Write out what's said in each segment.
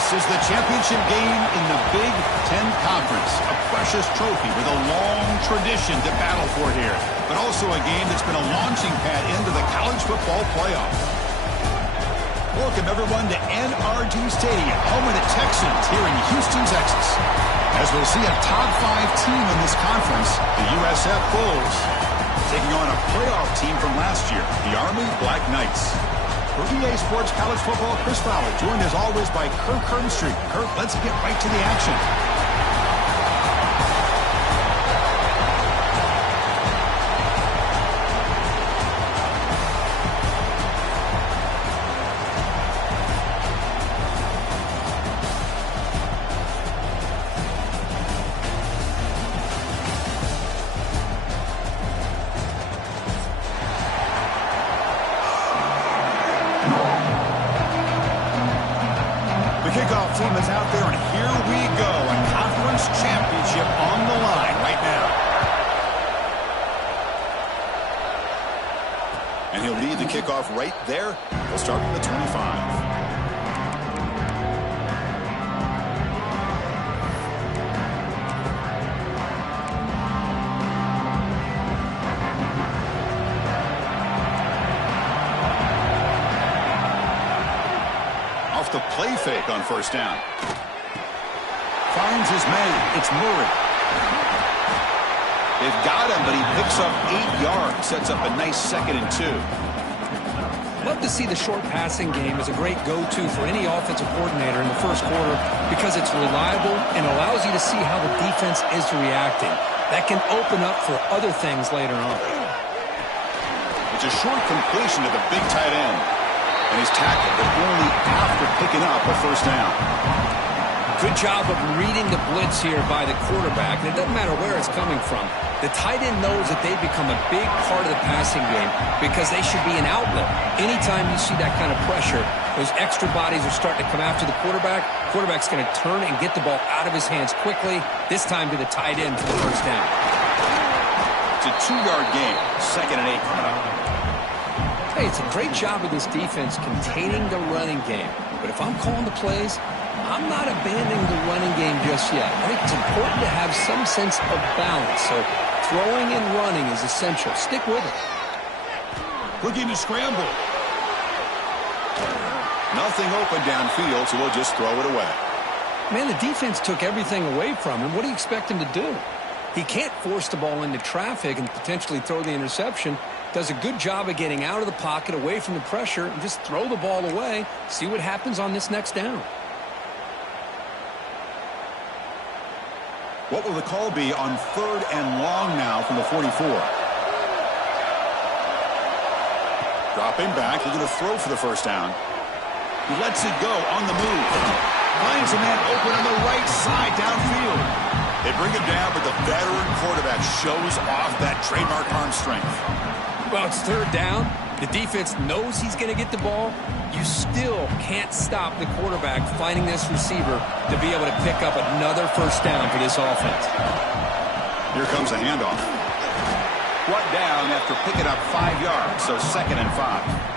This is the championship game in the Big Ten Conference. A precious trophy with a long tradition to battle for here. But also a game that's been a launching pad into the college football playoff. Welcome, everyone, to NRG Stadium, home of the Texans here in Houston, Texas. As we'll see a top 5 team in this conference, the USF Bulls, taking on a playoff team from last year, the Army Black Knights. For EA Sports College Football, Chris Fowler, joined as always by Kirk Herbstreit. Kirk, let's get right to the action. Kickoff team is out there, and here we go. A conference championship on the line right now. And he'll lead the kickoff right there. He'll start from the 25. The play fake on first down. Finds his man. It's Murray. They've got him, but he picks up 8 yards. Sets up a nice 2nd and 2. Love to see the short passing game as a great go-to for any offensive coordinator in the first quarter because it's reliable and allows you to see how the defense is reacting. That can open up for other things later on. It's a short completion to the big tight end. And he's tackled, but only after picking up a first down. Good job of reading the blitz here by the quarterback. And it doesn't matter where it's coming from. The tight end knows that they've become a big part of the passing game because they should be an outlet. Anytime you see that kind of pressure, those extra bodies are starting to come after the quarterback. Quarterback's going to turn and get the ball out of his hands quickly, this time to the tight end for the first down. It's a 2-yard gain, 2nd and 8 coming up. Hey, it's a great job of this defense containing the running game. But if I'm calling the plays, I'm not abandoning the running game just yet. I think it's important to have some sense of balance. So throwing and running is essential. Stick with it. Looking to scramble. Nothing open downfield, so we'll just throw it away. Man, the defense took everything away from him. What do you expect him to do? He can't force the ball into traffic and potentially throw the interception. Does a good job of getting out of the pocket, away from the pressure, and just throw the ball away. See what happens on this next down. What will the call be on 3rd and long now from the 44? Dropping back, looking to throw for the first down. He lets it go on the move. Finds a man open on the right side downfield. They bring him down, but the veteran quarterback shows off that trademark arm strength. Well, it's 3rd down. The defense knows he's going to get the ball. You still can't stop the quarterback finding this receiver to be able to pick up another first down for this offense. Here comes a handoff. Brought down after picking up 5 yards, so 2nd and 5.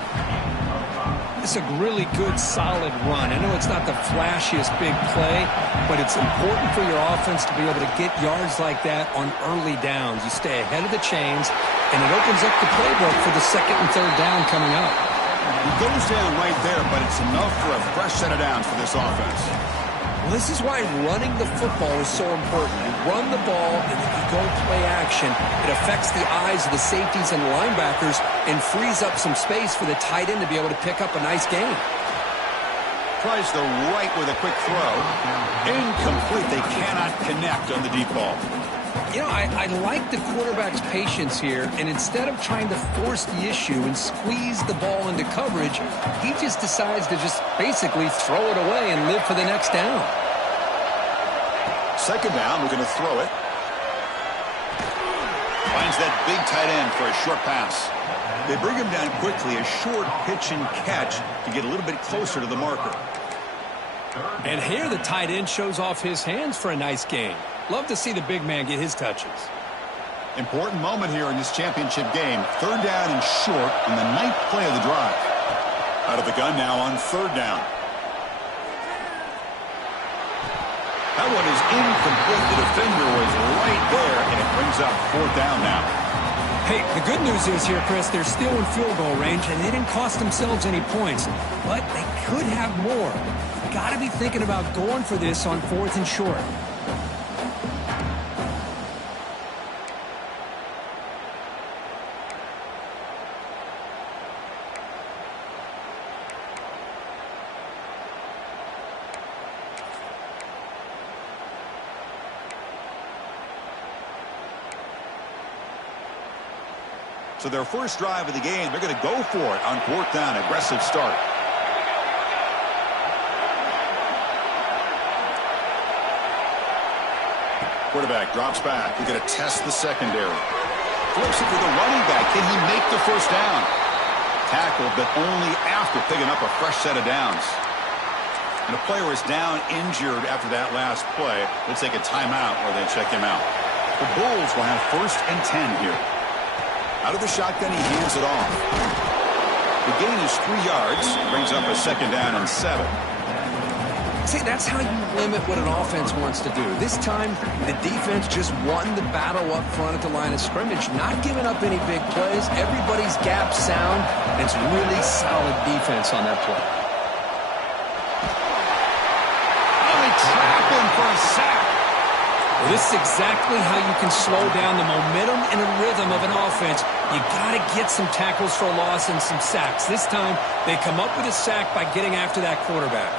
It's a really good, solid run. I know it's not the flashiest big play, but it's important for your offense to be able to get yards like that on early downs. You stay ahead of the chains, and it opens up the playbook for the 2nd and 3rd down coming up. He goes down right there, but it's enough for a fresh set of downs for this offense. Well, this is why running the football is so important. You run the ball, and if you go play action, it affects the eyes of the safeties and linebackers and frees up some space for the tight end to be able to pick up a nice gain. Tries the right with a quick throw. Incomplete. They cannot connect on the deep ball. You know, I like the quarterback's patience here, and instead of trying to force the issue and squeeze the ball into coverage, he just decides to just basically throw it away and live for the next down. 2nd down, we're going to throw it. Finds that big tight end for a short pass. They bring him down quickly, a short pitch and catch to get a little bit closer to the marker. And here the tight end shows off his hands for a nice gain. Love to see the big man get his touches. Important moment here in this championship game. 3rd down and short on the 9th play of the drive. Out of the gun now on 3rd down. That one is incomplete. The defender was right there, and it brings up 4th down now. Hey, the good news is here, Chris, they're still in field goal range, and they didn't cost themselves any points. But they could have more. Got to be thinking about going for this on 4th and short. So their first drive of the game, they're going to go for it on 4th down. Aggressive start. Quarterback drops back. He's going to test the secondary. Flips it to the running back. Can he make the first down? Tackled, but only after picking up a fresh set of downs. And a player is down injured after that last play. They'll take a timeout or they check him out. The Bulls will have 1st and 10 here. Out of the shotgun, he hands it off. The gain is 3 yards. Brings up a 2nd down and 7. See, that's how you limit what an offense wants to do. This time, the defense just won the battle up front at the line of scrimmage, not giving up any big plays. Everybody's gap sound. It's really solid defense on that play. Oh, they trap him for a sack. Well, this is exactly how you can slow down the momentum and the rhythm of an offense. You got to get some tackles for loss and some sacks. This time, they come up with a sack by getting after that quarterback.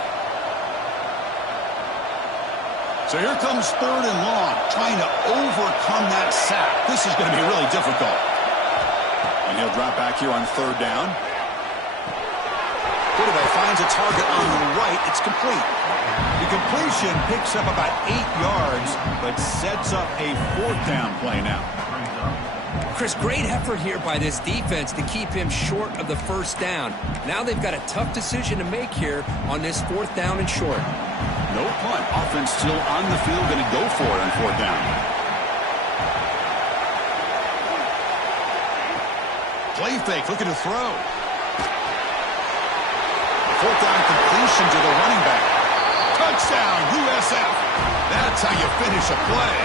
So here comes 3rd and long, trying to overcome that sack. This is going to be really difficult. And he'll drop back here on 3rd down. Quarterback finds a target on the right. It's complete. The completion picks up about 8 yards, but sets up a 4th down play now. Chris, great effort here by this defense to keep him short of the first down. Now they've got a tough decision to make here on this 4th down and short. No punt. Offense still on the field, going to go for it on 4th down. Play fake, looking to throw. 4th down completion to the running back. Touchdown, USF. That's how you finish a play.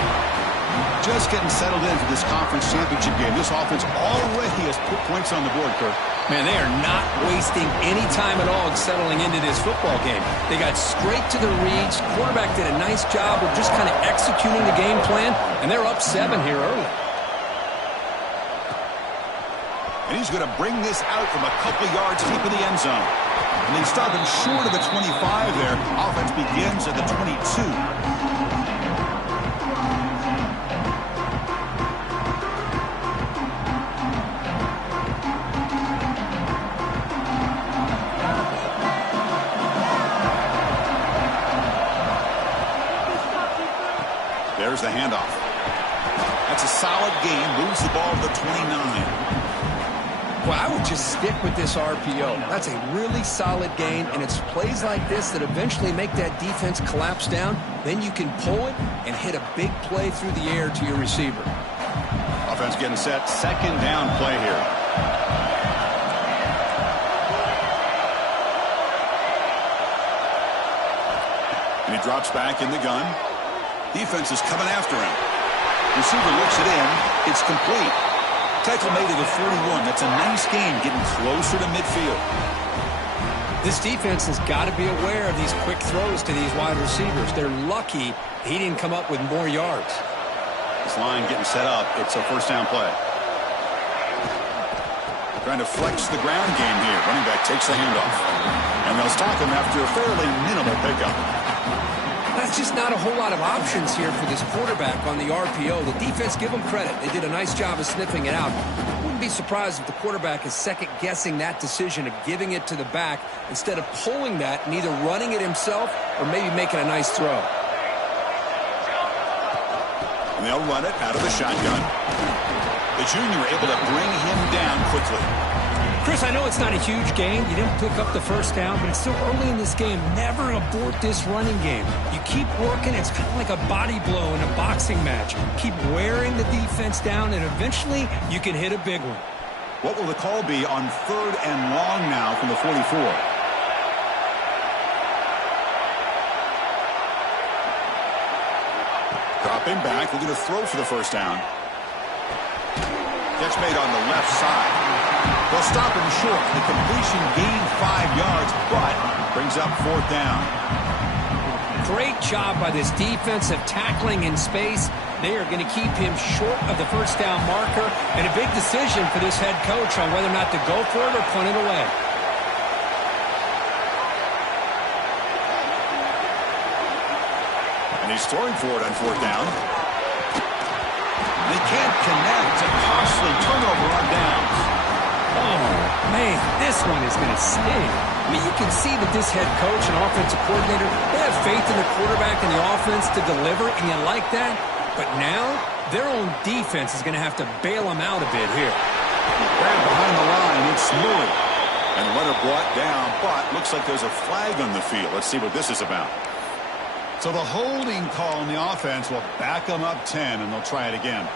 Just getting settled into this conference championship game. This offense already has put points on the board, Kirk. Man, they are not wasting any time at all settling into this football game. They got straight to the reads. Quarterback did a nice job of just kind of executing the game plan, and they're up 7 here early. And he's going to bring this out from a couple yards deep in the end zone. And they start him short of the 25 there. Offense begins at the 22. There's the handoff. That's a solid gain. Moves the ball to the 29. Well, I would just stick with this RPO. That's a really solid gain, and it's plays like this that eventually make that defense collapse down. Then you can pull it and hit a big play through the air to your receiver. Offense getting set. 2nd down play here. And he drops back in the gun. Defense is coming after him. Receiver looks it in. It's complete. Tackle made to the 41. That's a nice gain, getting closer to midfield. This defense has got to be aware of these quick throws to these wide receivers. They're lucky he didn't come up with more yards. This line getting set up. It's a 1st down play. Trying to flex the ground game here. Running back takes the handoff. And they'll stop him after a fairly minimal pickup. That's just not a whole lot of options here for this quarterback on the RPO. The defense, give them credit. They did a nice job of sniffing it out. Wouldn't be surprised if the quarterback is second-guessing that decision of giving it to the back instead of pulling that and either running it himself or maybe making a nice throw. And they'll run it out of the shotgun. The junior able to bring him down quickly. Chris, I know it's not a huge gain. You didn't pick up the first down, but it's still early in this game. Never abort this running game. You keep working. It's kind of like a body blow in a boxing match. Keep wearing the defense down, and eventually you can hit a big one. What will the call be on 3rd and long now from the 44? Stepping back, looking to throw for the first down. Catch made on the left side. They'll stop him short. The completion gained 5 yards, but brings up 4th down. Great job by this defensive tackling in space. They are going to keep him short of the first down marker, and a big decision for this head coach on whether or not to go for it or punt it away. And he's throwing for it on 4th down. They can't connect. A costly turnover on downs. Oh, man, this one is going to sting. I mean, you can see that this head coach and offensive coordinator, they have faith in the quarterback and the offense to deliver, and you like that. But now, their own defense is going to have to bail them out a bit here. Grab behind the line, it's Smoc. And the runner brought down, but looks like there's a flag on the field. Let's see what this is about. So the holding call on the offense will back them up 10, and they'll try it again.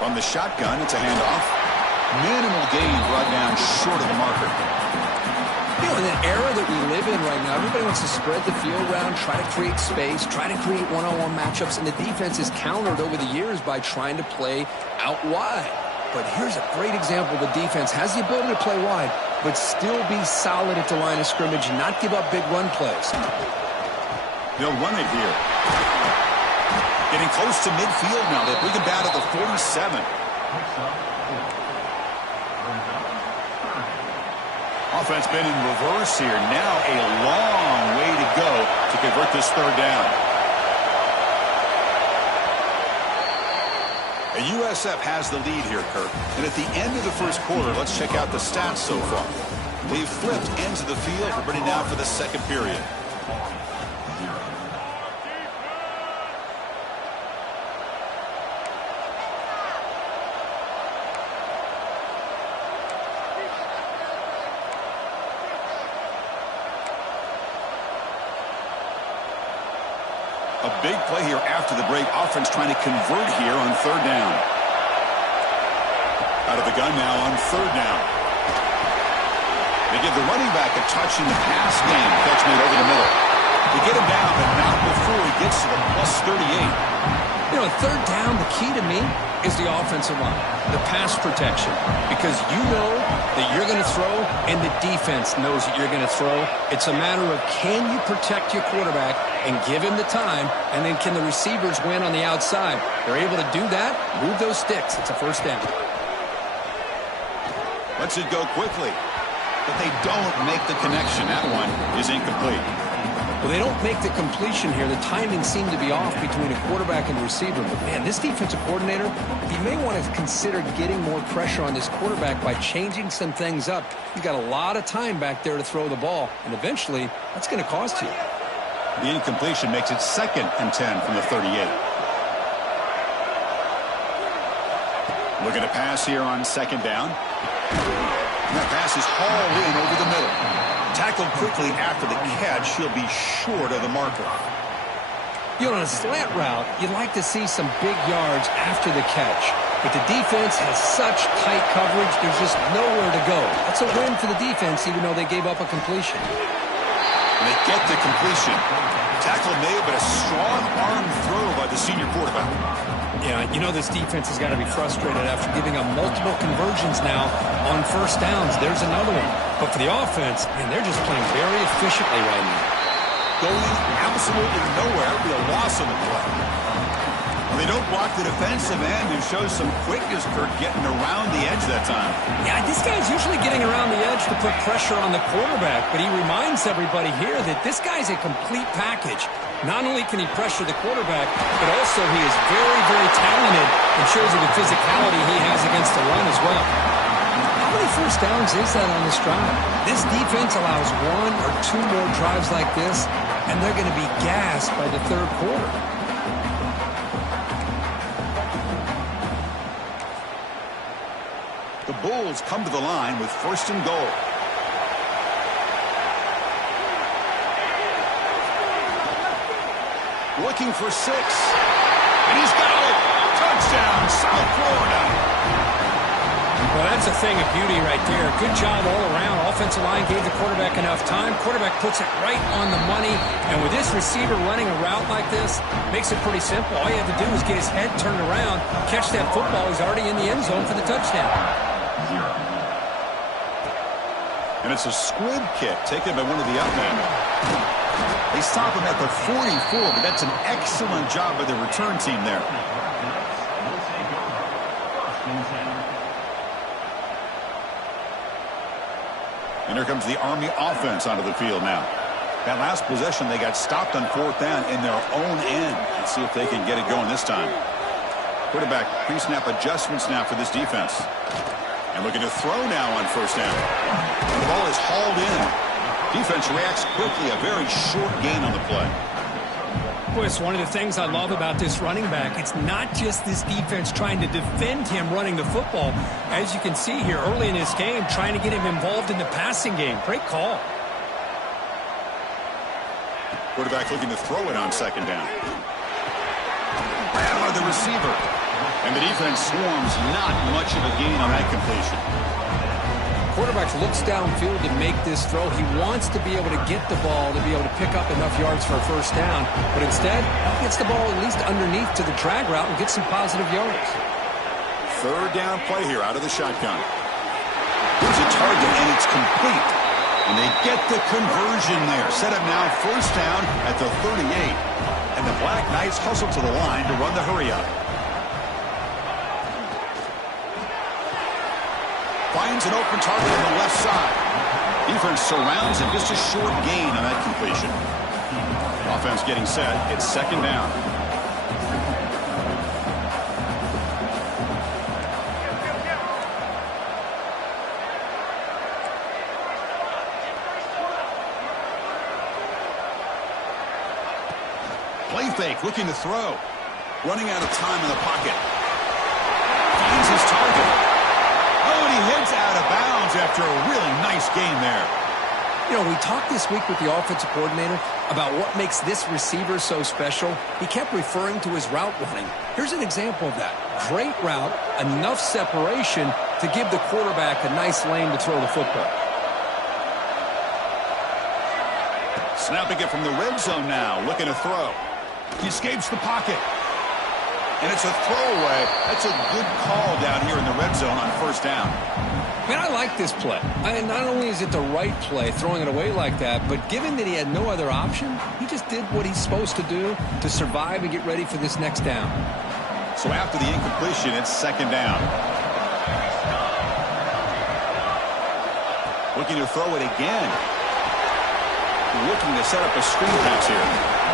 From the shotgun, it's a handoff. Minimal gain brought down short of the marker. You know, in an era that we live in right now, everybody wants to spread the field around, try to create space, try to create one-on-one matchups, and the defense is countered over the years by trying to play out wide. But here's a great example. The defense has the ability to play wide, but still be solid at the line of scrimmage and not give up big run plays. They'll run it here. Getting close to midfield now. They bring him down at the 47. Offense been in reverse here. Now a long way to go to convert this 3rd down. And USF has the lead here, Kirk. And at the end of the first quarter, let's check out the stats so far. They've flipped ends of the field. We're ready now for the second period. A big play here after the break. Offense trying to convert here on 3rd down. Out of the gun now on 3rd down. They give the running back a touch in the pass game. Catch made over the middle. They get him down, but not before he gets to the +38. You know, 3rd down, the key to me is the offensive line, the pass protection, because you know that you're going to throw and the defense knows that you're going to throw. It's a matter of can you protect your quarterback and give him the time, and then can the receivers win on the outside? They're able to do that, move those sticks. It's a 1st down. Lets it go quickly, but they don't make the connection. That one is incomplete. Well, they don't make the completion here. The timing seemed to be off between a quarterback and receiver. But, man, this defensive coordinator, he may want to consider getting more pressure on this quarterback by changing some things up. He's got a lot of time back there to throw the ball, and eventually that's going to cost you. The incompletion makes it 2nd and 10 from the 38. Looking to pass here on 2nd down. And that pass is hauled in over the middle. Tackled quickly after the catch. He'll be short of the marker. You know, on a slant route, you'd like to see some big yards after the catch. But the defense has such tight coverage, there's just nowhere to go. That's a win for the defense, even though they gave up a completion. And they get the completion. Tackle made, but a strong arm throw by the senior quarterback. Yeah, you know this defense has got to be frustrated after giving up multiple conversions now on 1st downs. There's another one. But for the offense, man, they're just playing very efficiently right now. Going absolutely nowhere. It'll be a loss on the play. Well, they don't block the defensive end, who shows some quickness, Kirk, getting around the edge that time. Yeah, this guy's usually getting around the edge to put pressure on the quarterback, but he reminds everybody here that this guy's a complete package. Not only can he pressure the quarterback, but also he is very, very talented and shows you the physicality he has against the run as well. How many 1st downs is that on this drive? This defense allows 1 or 2 more drives like this, and they're going to be gassed by the 3rd quarter. The Bulls come to the line with 1st and goal. Looking for 6. And he's got it. Touchdown, South Florida. Well, that's a thing of beauty right there. Good job all around. Offensive line gave the quarterback enough time. Quarterback puts it right on the money. And with this receiver running a route like this, makes it pretty simple. All you have to do is get his head turned around, catch that football. He's already in the end zone for the touchdown. And it's a squib kick taken by one of the up men. They stop him at the 44, but that's an excellent job by the return team there. And here comes the Army offense onto the field now. That last possession, they got stopped on fourth down in their own end. Let's see if they can get it going this time. Quarterback pre-snap adjustments now for this defense. And looking to throw now on first down. The ball is hauled in. Defense reacts quickly. A very short gain on the play. Boy, it's one of the things I love about this running back. It's not just this defense trying to defend him running the football. As you can see here early in this game, trying to get him involved in the passing game. Great call. Quarterback looking to throw it on second down. By the receiver. And the defense swarms. Not much of a gain on that completion. Quarterback looks downfield to make this throw. He wants to be able to get the ball to be able to pick up enough yards for a first down. But instead, he gets the ball at least underneath to the drag route and gets some positive yards. Third down play here out of the shotgun. Here's a target, and it's complete. And they get the conversion there. Set up now first down at the 38. And the Black Knights hustle to the line to run the hurry-up. Finds an open target on the left side. Defense surrounds him. Just a short gain on that completion. Offense getting set. It's second down. Play fake, looking to throw. Running out of time in the pocket. Finds his target. Oh, and he heads out of bounds after a really nice game there. You know, we talked this week with the offensive coordinator about what makes this receiver so special. He kept referring to his route running. Here's an example of that. Great route, enough separation to give the quarterback a nice lane to throw the football. Snapping it from the red zone now, looking to throw. He escapes the pocket. And it's a throwaway. That's a good call down here in the red zone on first down. Man, I like this play. Not only is it the right play, throwing it away like that, but given that he had no other option, he just did what he's supposed to do to survive and get ready for this next down. So after the incompletion, it's second down. Looking to throw it again. Looking to set up a screen pass here.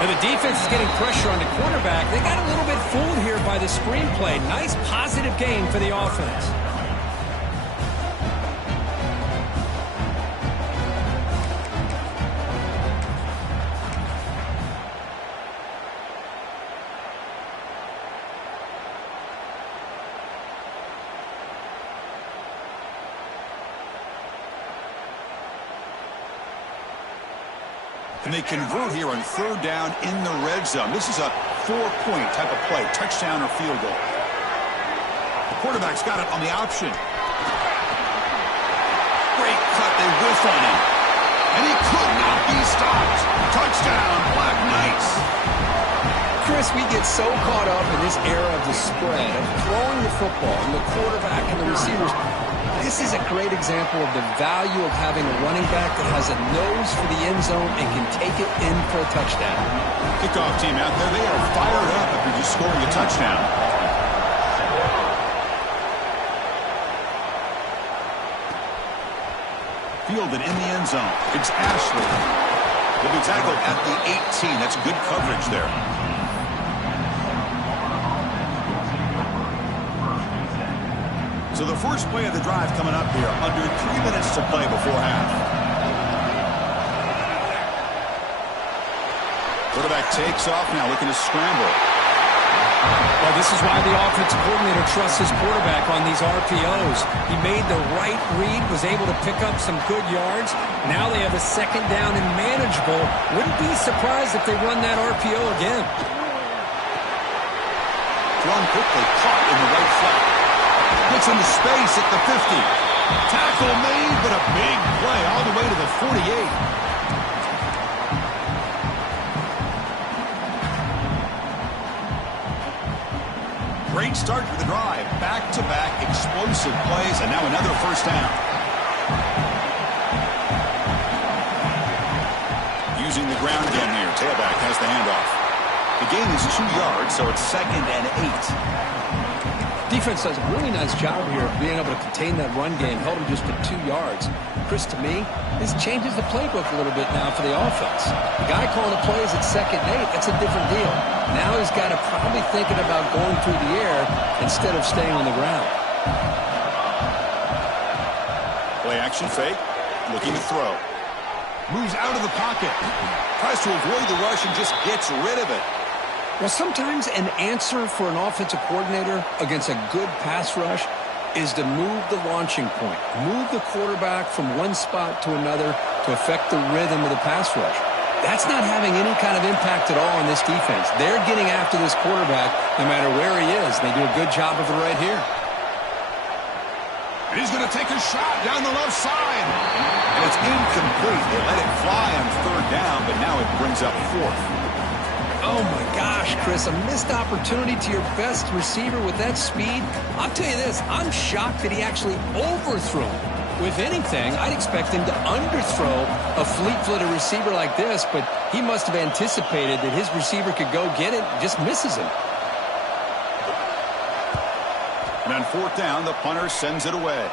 And the defense is getting pressure on the quarterback. They got a little bit fooled here by the screenplay. Nice positive gain for the offense. And they convert here on third down in the red zone. This is a 4-point type of play, touchdown or field goal. The quarterback's got it on the option. Great cut, they whiff on him. And he could not be stopped. Touchdown, Black Knights. Chris, we get so caught up in this era of the spread, of throwing the football, and the quarterback and the receivers. This is a great example of the value of having a running back that has a nose for the end zone and can take it in for a touchdown. Kickoff team out there, they are fired up after just scoring a touchdown. Fielded in the end zone. It's Ashley. Will be tackled at the 18. That's good coverage there. So the first play of the drive coming up here. Under 3 minutes to play before half. Quarterback takes off now, looking to scramble. Well, this is why the offensive coordinator trusts his quarterback on these RPOs. He made the right read, was able to pick up some good yards. Now they have a second down and manageable. Wouldn't be surprised if they run that RPO again. Thrown quickly, caught in the right flat. Gets into space at the 50. Tackle made, but a big play all the way to the 48. Great start to the drive. Back-to-back explosive plays, and now another first down. Using the ground game here. Tailback has the handoff. The gain is 2 yards, so it's 2nd and 8. Defense does a really nice job here of being able to contain that run game. Held him just to 2 yards. Chris, to me, this changes the playbook a little bit now for the offense. The guy calling the plays at 2nd and 8, that's a different deal. Now he's got to probably thinking about going through the air instead of staying on the ground. Play action fake. Looking to throw. Moves out of the pocket. Tries to avoid the rush and just gets rid of it. Well, sometimes an answer for an offensive coordinator against a good pass rush is to move the launching point. Move the quarterback from one spot to another to affect the rhythm of the pass rush. That's not having any kind of impact at all on this defense. They're getting after this quarterback no matter where he is. They do a good job of it right here. And he's going to take a shot down the left side. And it's incomplete. They let it fly on 3rd down, but now it brings up 4th. Oh, my gosh, Chris, a missed opportunity to your best receiver with that speed. I'll tell you this, I'm shocked that he actually overthrew him. With anything, I'd expect him to underthrow a fleet-footed receiver like this, but he must have anticipated that his receiver could go get it and just misses him. And on 4th down, the punter sends it away.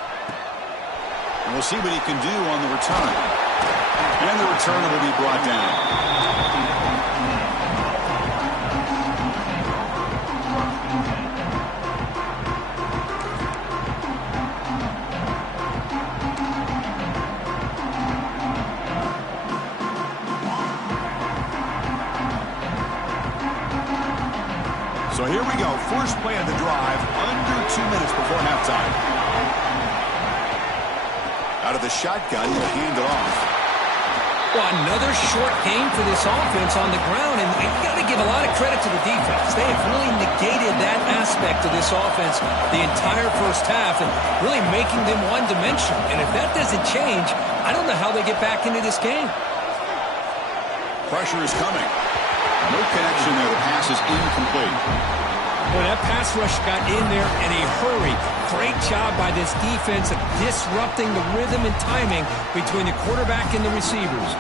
And we'll see what he can do on the return. And the returner will be brought down. So here we go. First play of the drive, under 2 minutes before halftime. Out of the shotgun, he'll hand it off. Well, another short game for this offense on the ground, and you got to give a lot of credit to the defense. They have really negated that aspect of this offense the entire first half and really making them one-dimensional. And if that doesn't change, I don't know how they get back into this game. Pressure is coming. No connection there. The pass is incomplete. Well, that pass rush got in there in a hurry. Great job by this defense of disrupting the rhythm and timing between the quarterback and the receivers.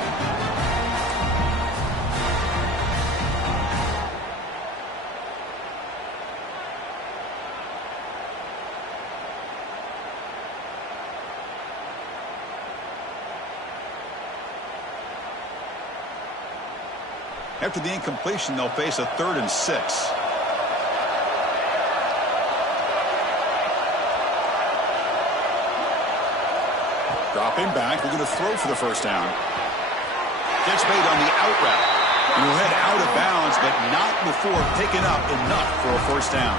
After the incompletion, they'll face a 3rd and 6. Dropping back, we're going to throw for the first down. Gets made on the out route. And he'll head out of bounds, but not before picking up enough for a first down.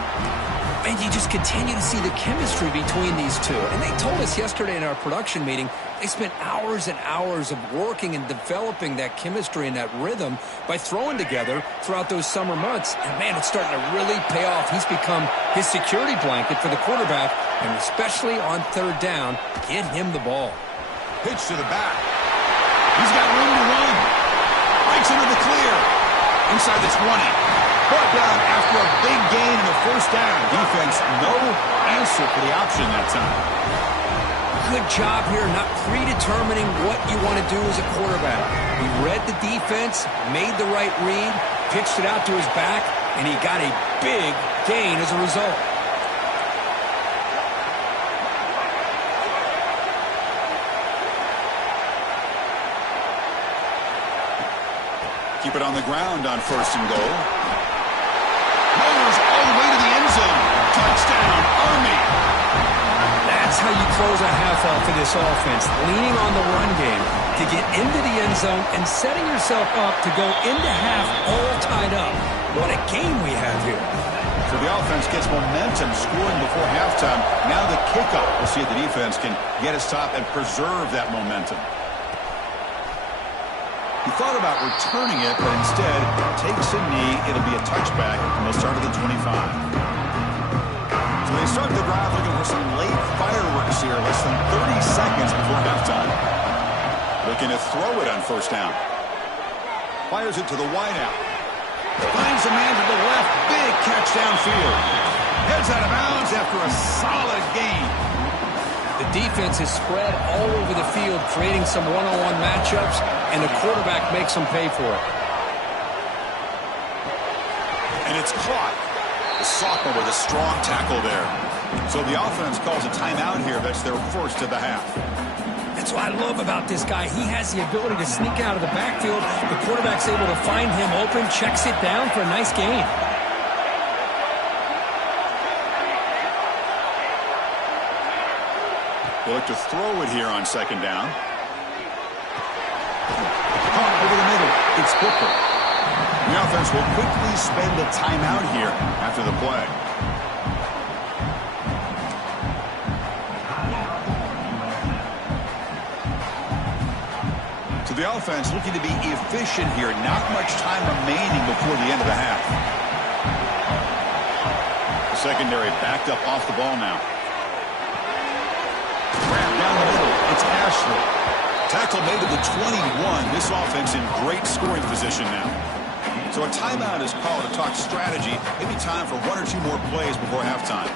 And you just continue to see the chemistry between these two. And they told us yesterday in our production meeting, they spent hours and hours of working and developing that chemistry and that rhythm by throwing together throughout those summer months. And, man, it's starting to really pay off. He's become his security blanket for the quarterback, and especially on 3rd down, get him the ball. Pitch to the back. He's got room to run. Breaks into the clear. Inside the 20. Brought down after a big gain in the first down. Defense, no answer for the option that time. Good job here, not predetermining what you want to do as a quarterback. He read the defense, made the right read, pitched it out to his back, and he got a big gain as a result. Keep it on the ground on 1st and goal. Motors all the way to the end zone. Touchdown, Army. That's how you close a half off of this offense, leaning on the run game to get into the end zone and setting yourself up to go into half all tied up. What a game we have here. So the offense gets momentum scoring before halftime. Now the kickoff. We'll see if the defense can get a stop and preserve that momentum. He thought about returning it, but instead takes a knee. It'll be a touchback, and they'll start at the 25. So they start the drive looking for some Looking to throw it on first down. Fires it to the wideout. Finds a man to the left. Big catch downfield. Heads out of bounds after a solid gain. The defense is spread all over the field, creating some one-on-one matchups, and the quarterback makes them pay for it. And it's caught. The sophomore with a strong tackle there. So the offense calls a timeout here. That's their first of the half. That's what I love about this guy. He has the ability to sneak out of the backfield. The quarterback's able to find him open, checks it down for a nice gain. They look to throw it here on second down. Caught over the middle. It's Booker. The offense will quickly spend a timeout here after the play. So the offense looking to be efficient here. Not much time remaining before the end of the half. The secondary backed up off the ball now. Grab down the middle. It's Ashley. Tackle made to the 21. This offense in great scoring position now. So a timeout is called to talk strategy. Maybe time for one or two more plays before halftime.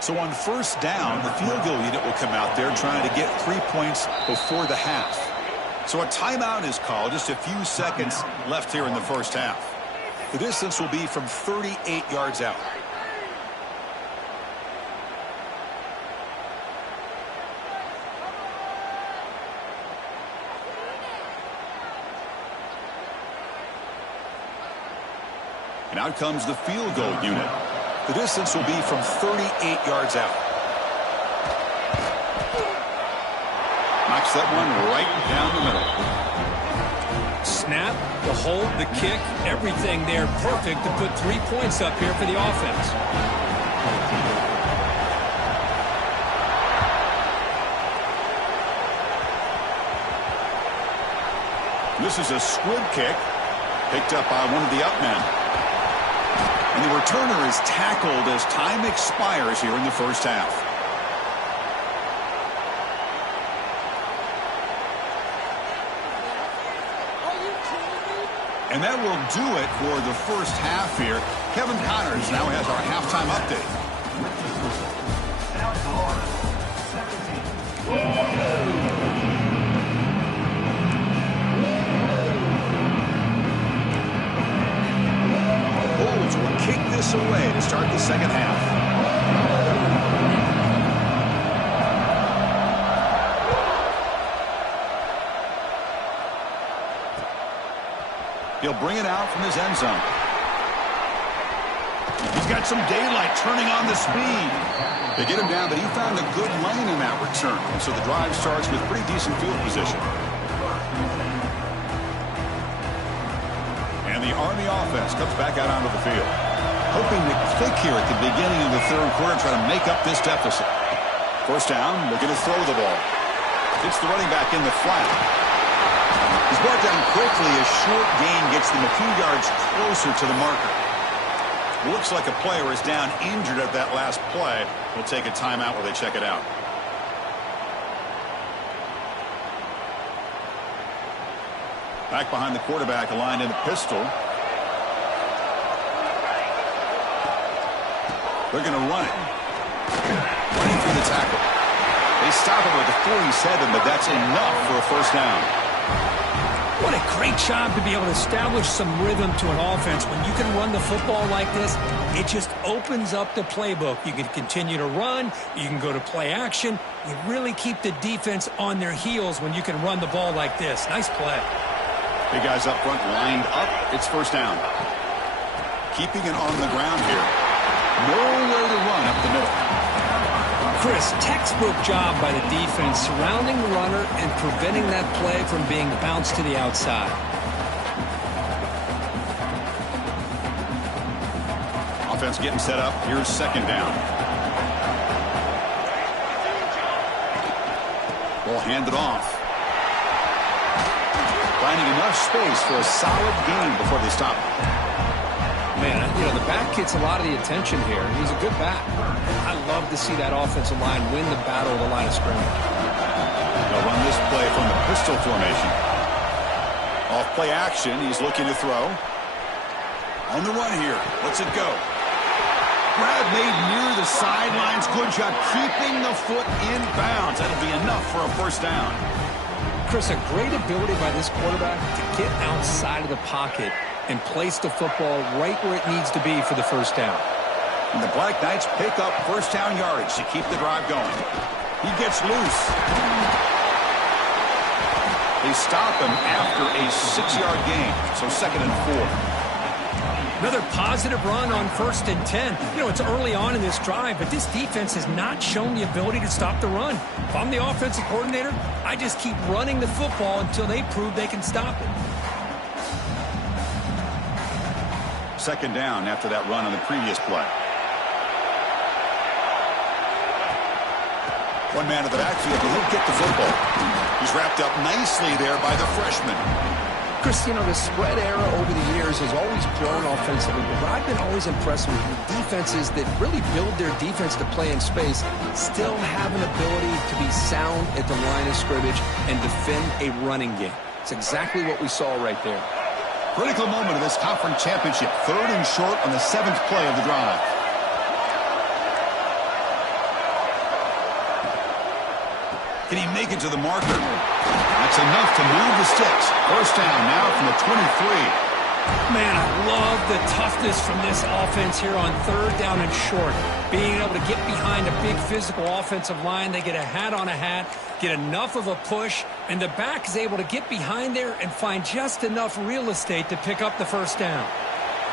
So on first down, the field goal unit will come out there trying to get 3 points before the half. So a timeout is called. Just a few seconds left here in the first half. The distance will be from 38 yards out. And out comes the field goal unit. The distance will be from 38 yards out. Knocks that one right down the middle. Snap, the hold, the kick, everything there perfect to put 3 points up here for the offense. This is a squib kick picked up by one of the up men. And the returner is tackled as time expires here in the first half. And that will do it for the first half here. Kevin Connors now has our halftime update. Bulls will kick this away to start the second half. He'll bring it out from his end zone. He's got some daylight turning on the speed. They get him down, but he found a good lane in that return. So the drive starts with pretty decent field position. And the Army offense comes back out onto the field. Hoping to click here at the beginning of the third quarter, trying to make up this deficit. First down, looking to throw the ball. Hits the running back in the flat. He's brought down quickly. A short gain gets them a few yards closer to the marker. Looks like a player is down injured at that last play. We'll take a timeout while they check it out. Back behind the quarterback, aligned in the pistol. They're going to run it. Running through the tackle. They stop him with the 47, but that's enough for a first down. What a great job to be able to establish some rhythm to an offense. When you can run the football like this, it just opens up the playbook. You can continue to run. You can go to play action. You really keep the defense on their heels when you can run the ball like this. Nice play. Big guys up front lined up. It's first down. Keeping it on the ground here. Nowhere to run up the middle. Chris, textbook job by the defense surrounding the runner and preventing that play from being bounced to the outside. Offense getting set up. Here's second down. Ball handed off. Finding enough space for a solid gain before they stop. Man, the back gets a lot of the attention here. He's a good back. I love to see that offensive line win the battle of the line of scrimmage. They'll run this play from the pistol formation. Off play action, he's looking to throw. On the run here, lets it go. Grab made near the sidelines. Good job keeping the foot in bounds. That'll be enough for a first down. Chris, a great ability by this quarterback to get outside of the pocket and place the football right where it needs to be for the first down. And the Black Knights pick up first down yardage to keep the drive going. He gets loose. They stop him after a 6-yard gain, so 2nd and 4. Another positive run on 1st and 10. It's early on in this drive, but this defense has not shown the ability to stop the run. If I'm the offensive coordinator, I just keep running the football until they prove they can stop it. 2nd down after that run on the previous play. One man in the backfield, but he'll get the football. He's wrapped up nicely there by the freshman. Chris, the spread era over the years has always grown offensively, but what I've been always impressed with defenses that really build their defense to play in space still have an ability to be sound at the line of scrimmage and defend a running game. It's exactly what we saw right there. Critical moment of this conference championship. 3rd and short on the 7th play of the drive. Can he make it to the marker? That's enough to move the sticks. First down now from the 23. Man, I love the toughness from this offense here on 3rd down and short. Being able to get behind a big physical offensive line. They get a hat on a hat, get enough of a push, and the back is able to get behind there and find just enough real estate to pick up the first down.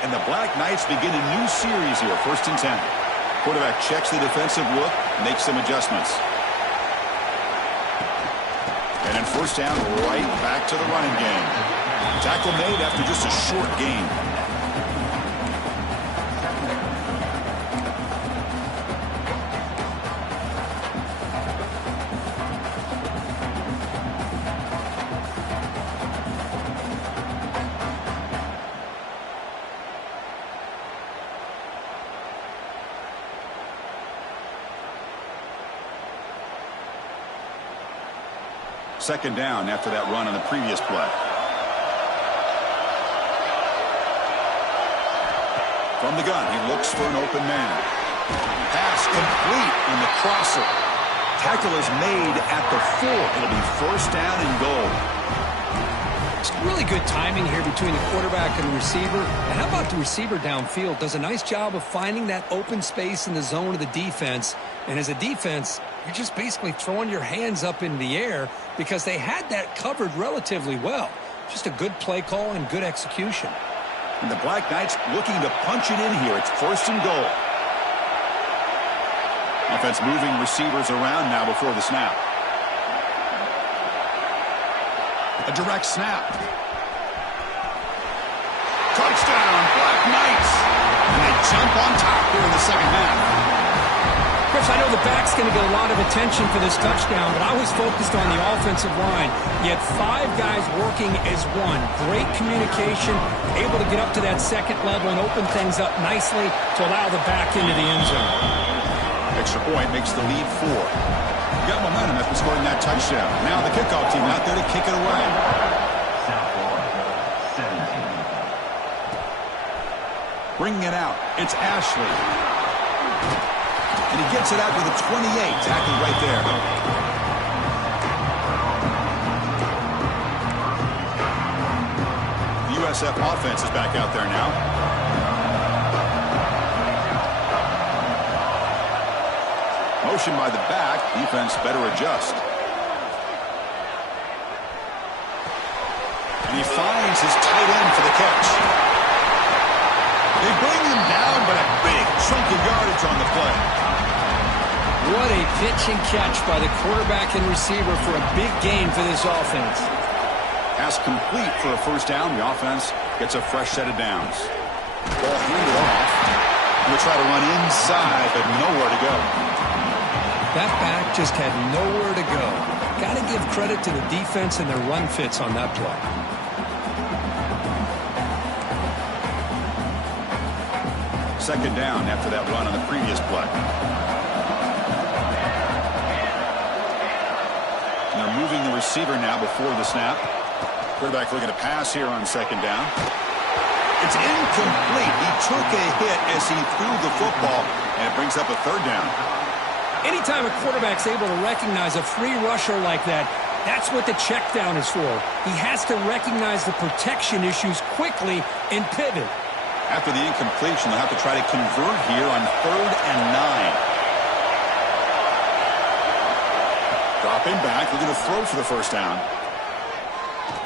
And the Black Knights begin a new series here, 1st and 10. Quarterback checks the defensive look, makes some adjustments. And then 1st down, right back to the running game. Tackle made after just a short gain. Second down after that run on the previous play. From the gun, he looks for an open man. Pass complete on the crosser. Tackle is made at the 4. It'll be first down and goal. It's really good timing here between the quarterback and the receiver. And how about the receiver downfield? Does a nice job of finding that open space in the zone of the defense. And as a defense, you're just basically throwing your hands up in the air because they had that covered relatively well. Just a good play call and good execution. And the Black Knights looking to punch it in here. It's 1st and goal. Offense moving receivers around now before the snap. A direct snap. Touchdown, Black Knights. And they jump on top here in the second half. Chris, I know the back's going to get a lot of attention for this touchdown, but I was focused on the offensive line. You had 5 guys working as one. Great communication, able to get up to that 2nd level and open things up nicely to allow the back into the end zone. Extra point makes the lead 4. Got momentum after scoring that touchdown. Now the kickoff team out there to kick it away. Bringing it out, it's Ashley. And he gets it out with a 28, tackled right there. The USF offense is back out there now. Motion by the back, defense better adjust. And he finds his tight end for the catch. They bring him down, but a big chunk of yardage on the play. What a pitch and catch by the quarterback and receiver for a big gain for this offense. Pass complete for a first down. The offense gets a fresh set of downs. Ball handed off. He'll try to run inside, but nowhere to go. That back just had nowhere to go. Got to give credit to the defense and their run fits on that play. Second down after that run on the previous play. And they're moving the receiver now before the snap. Quarterback looking to pass here on second down. It's incomplete. He took a hit as he threw the football, and it brings up a third down. Anytime a quarterback's able to recognize a free rusher like that, that's what the check down is for. He has to recognize the protection issues quickly and pivot. After the incompletion, they'll have to try to convert here on 3rd and 9. Dropping back, looking to throw for the first down.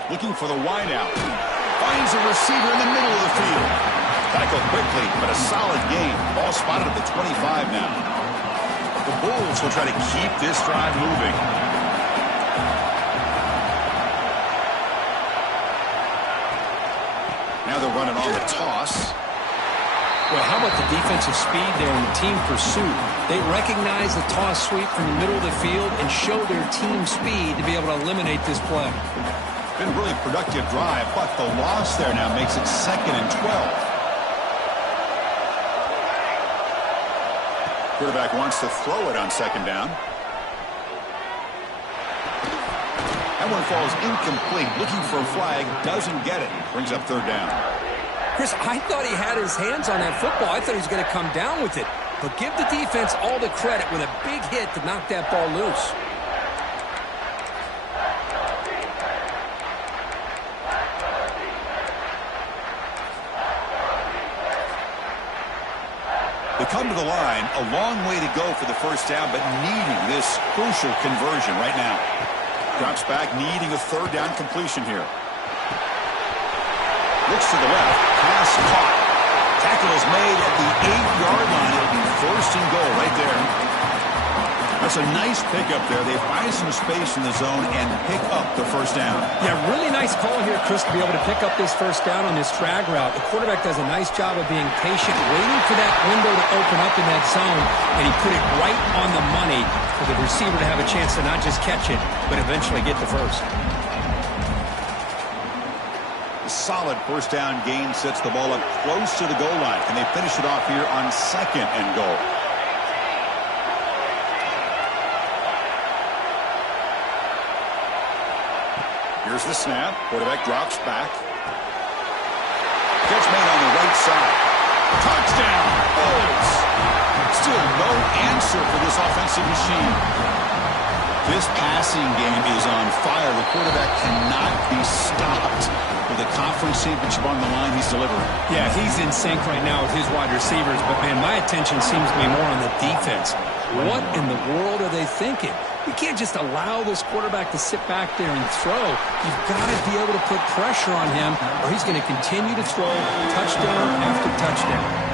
Looking for the wide out. Finds a receiver in the middle of the field. Tackled quickly, but a solid gain. Ball spotted at the 25 now. The Bulls will try to keep this drive moving. Now they're running on the toss. Well, how about the defensive speed there in the team pursuit? They recognize the toss sweep from the middle of the field and show their team speed to be able to eliminate this play. Been a really productive drive, but the loss there now makes it 2nd and 12. Quarterback wants to throw it on second down. That one falls incomplete. Looking for a flag, doesn't get it. Brings up third down. Chris, I thought he had his hands on that football. I thought he was going to come down with it. But give the defense all the credit with a big hit to knock that ball loose. They come to the line, a long way to go for the first down, but needing this crucial conversion right now. Drops back, needing a third down completion here. Looks to the left, pass caught. Tackle is made at the 8-yard line. It'll be 1st and goal right there. That's a nice pickup there. They find some space in the zone and pick up the first down. Yeah, really nice call here, Chris, to be able to pick up this first down on this drag route. The quarterback does a nice job of being patient, waiting for that window to open up in that zone, and he put it right on the money for the receiver to have a chance to not just catch it, but eventually get the first. A solid first down gain sets the ball up close to the goal line. Can they finish it off here on 2nd and goal? Here's the snap. Quarterback drops back. Catch made on the right side. Touchdown, Bulls. Still no answer for this offensive machine. This passing game is on fire. The quarterback cannot be stopped. With a conference championship on the line, he's delivering. Yeah, he's in sync right now with his wide receivers, but, man, my attention seems to be more on the defense. What in the world are they thinking? You can't just allow this quarterback to sit back there and throw. You've got to be able to put pressure on him, or he's going to continue to throw touchdown after touchdown.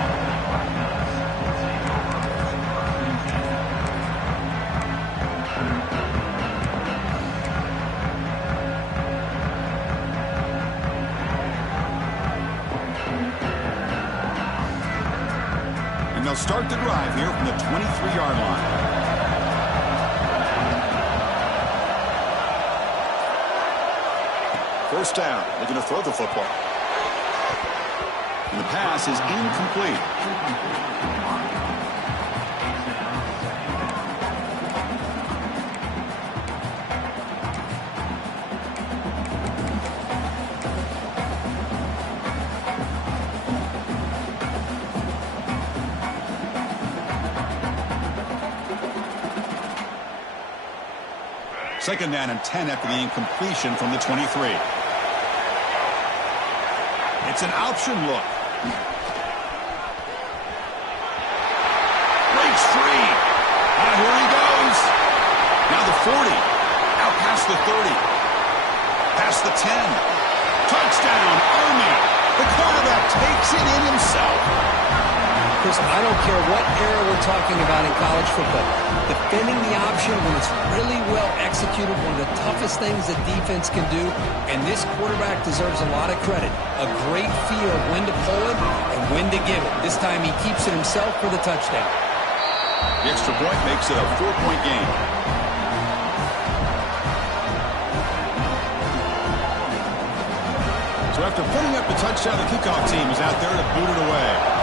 And they'll start the drive here from the 23-yard line. First down, looking to throw the football. And the pass is incomplete. Second down and 10 after the incompletion from the 23. It's an option look. Breaks free. Here he goes. Now the 40. Out past the 30. Past the 10. Touchdown, Army. The quarterback takes it in himself. Chris, I don't care what era we're talking about in college football. Defending the option when it's really well executed, one of the toughest things that defense can do, and this quarterback deserves a lot of credit. A great feel of when to pull it and when to give it. This time he keeps it himself for the touchdown. The extra point makes it a 4-point game. So after putting up the touchdown, the kickoff team is out there to boot it away.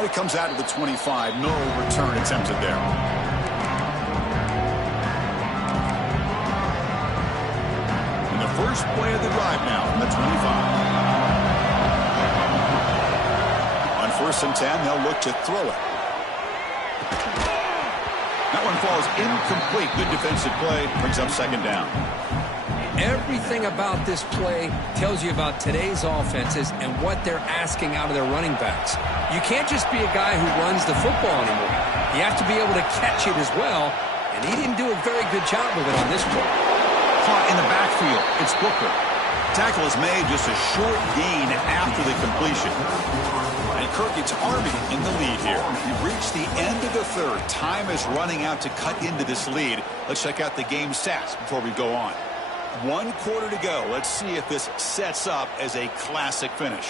And it comes out of the 25. No return attempted there. And the first play of the drive now from the 25. On 1st and 10, they'll look to throw it. That one falls incomplete. Good defensive play. Brings up 2nd down. Everything about this play tells you about today's offenses and what they're asking out of their running backs. You can't just be a guy who runs the football anymore. You have to be able to catch it as well, and he didn't do a very good job of it on this play. Caught in the backfield. It's Booker. Tackle is made, just a short gain after the completion. And Kirk, it's Army in the lead here. We've reached the end of the 3rd. Time is running out to cut into this lead. Let's check out the game stats before we go on. 1 quarter to go. Let's see if this sets up as a classic finish.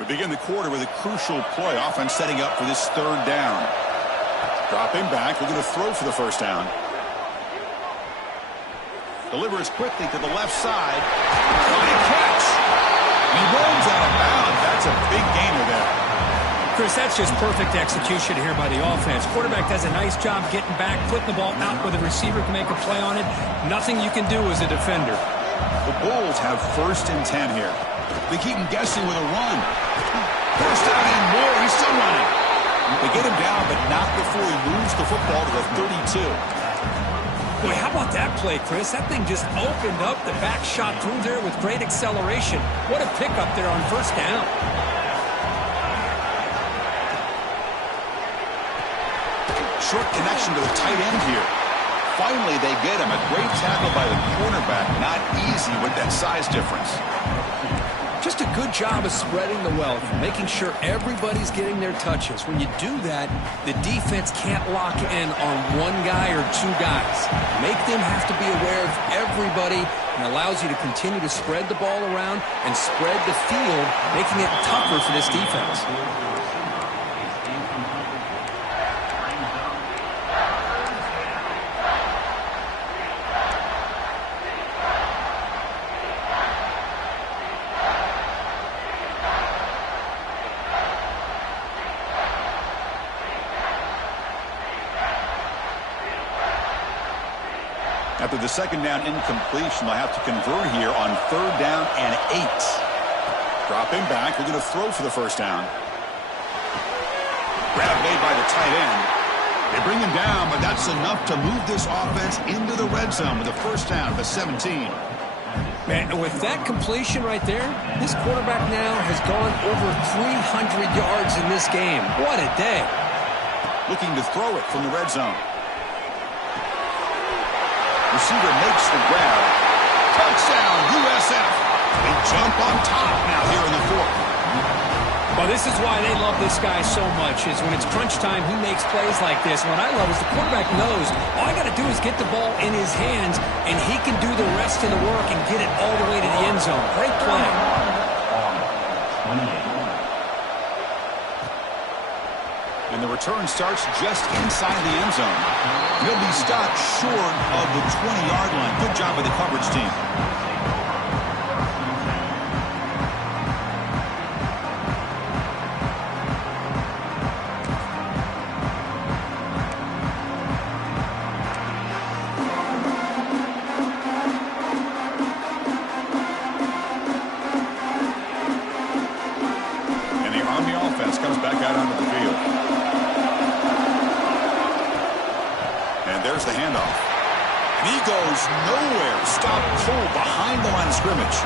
We begin the quarter with a crucial play. Offense setting up for this 3rd down. Dropping back. We're going to throw for the 1st down. Delivers quickly to the left side. What a catch! And he rolls out of bounds. That's a big gainer there. Chris, that's just perfect execution here by the offense. Quarterback does a nice job getting back, putting the ball out where the receiver can make a play on it. Nothing you can do as a defender. The Bulls have 1st and 10 here. They keep him guessing with a run. 1st down and more. He's still running. They get him down, but not before he moves the football to the 32. Boy, how about that play, Chris? That thing just opened up. The back shot through there with great acceleration. What a pickup there on 1st down. Short connection to the tight end here. Finally, they get him. A great tackle by the cornerback. Not easy with that size difference. Just a good job of spreading the wealth, making sure everybody's getting their touches. When you do that, the defense can't lock in on 1 guy or 2 guys. Make them have to be aware of everybody, and allows you to continue to spread the ball around and spread the field, making it tougher for this defense. After the 2nd down incompletion, they'll have to convert here on 3rd down and 8. Dropping back, we're going to throw for the 1st down. Grab made by the tight end. They bring him down, but that's enough to move this offense into the red zone with a 1st down at the 17. Man, with that completion right there, this quarterback now has gone over 300 yards in this game. What a day. Looking to throw it from the red zone. Receiver makes the grab. Touchdown, USF. They jump on top now here in the 4th. Well, this is why they love this guy so much, is when it's crunch time, he makes plays like this. And what I love is the quarterback knows all I got to do is get the ball in his hands, and he can do the rest of the work and get it all the way to the end zone. Great play. And the return starts just inside the end zone. He'll be stopped short of the 20-yard line. Good job by the coverage team. And the Army offense comes back out onto the field. There's the handoff. And he goes nowhere. Stopped cold behind the line of scrimmage.